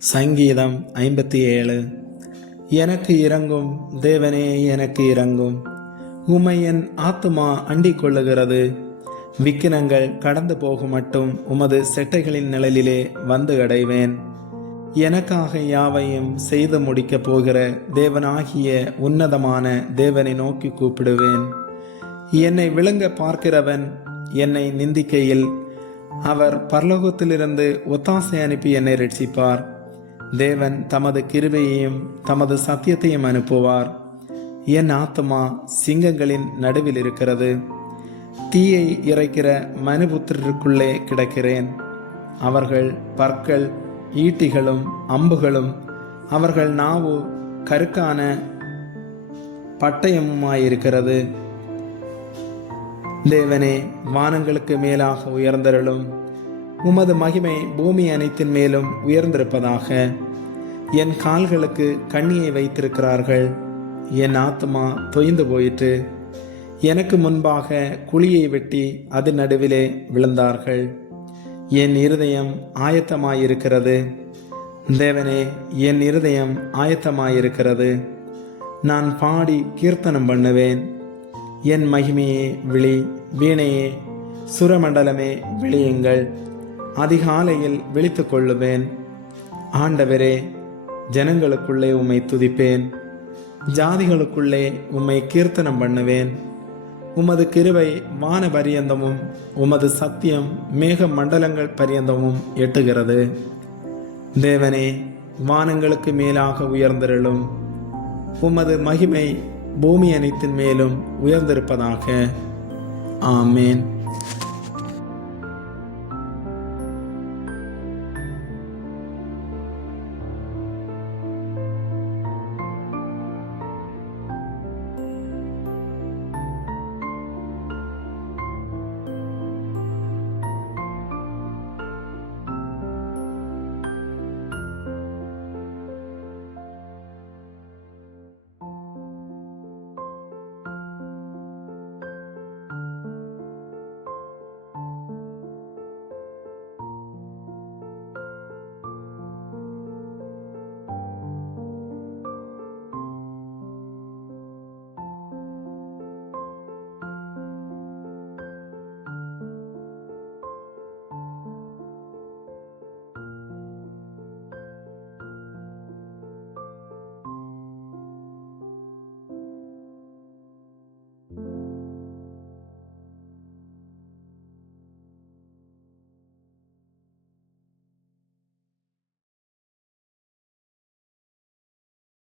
சங்கீதம் 57. எனக்கு இரங்கும் தேவனே, எனக்கு இரங்கும். உம்மை என் ஆத்துமா அண்டிக் கொள்ளுகிறது. விக்கினங்கள் கடந்து போகும் மட்டும் உமது செட்டைகளின் நிழலிலே வந்து அடைவேன். எனக்காக யாவையும் செய்து முடிக்கப் போகிற தேவனாகிய உன்னதமான தேவனை நோக்கி கூப்பிடுவேன். என்னை விழுங்க பார்க்கிறவன் என்னை நிந்திக்கையில் அவர் பரலோகத்திலிருந்து ஒத்தாசை அனுப்பி என்னை ரட்சிப்பார். தேவன் தமது கிருபையையும் தமது சத்தியத்தையும் அனுப்புவார். என் ஆத்துமா சிங்கங்களின் நடுவில் இருக்கிறது. தீயை இறைக்கிற மனுபுத்திரருக்குள்ளே கிடக்கிறேன். அவர்கள் பற்கள் ஈட்டிகளும் அம்புகளும் அவர்கள் நாவு கருக்கான பட்டயமுமாயிருக்கிறது. தேவனே, வானங்களுக்கு மேலாக உயர்ந்தருளும். உமது மகிமை பூமி அனைத்தின் மேலும் உயர்ந்திருப்பதாக. என் கால்களுக்கு கண்ணியை வைத்திருக்கிறார்கள். என் ஆத்மா தொய்ந்து போயிற்று. எனக்கு முன்பாக குழியை வெட்டி அது நடுவிலே விழுந்தார்கள். என் இருதயம் ஆயத்தமாயிருக்கிறது. தேவனே, என் இருதயம் ஆயத்தமாயிருக்கிறது. நான் பாடி கீர்த்தனம் பண்ணுவேன். என் மகிமையே விழி, வீணையே சுரமண்டலமே விழியுங்கள். அதிகாலையில் விழித்து கொள்ளுவேன். ஆண்டவரே, ஜனங்களுக்குள்ளே உம்மை துதிப்பேன். ஜாதிகளுக்குள்ளே உம்மை கீர்த்தனம் பண்ணுவேன். உமது கிருபை வான பரியந்தமும் உமது சத்தியம் மேக மண்டலங்கள் பரியந்தமும் எட்டுகிறது. தேவனே, வானங்களுக்கு மேலாக உயர்ந்திருளும். உமது மகிமை பூமி அனைத்தின் மேலும் உயர்ந்திருப்பதாக. ஆமேன்.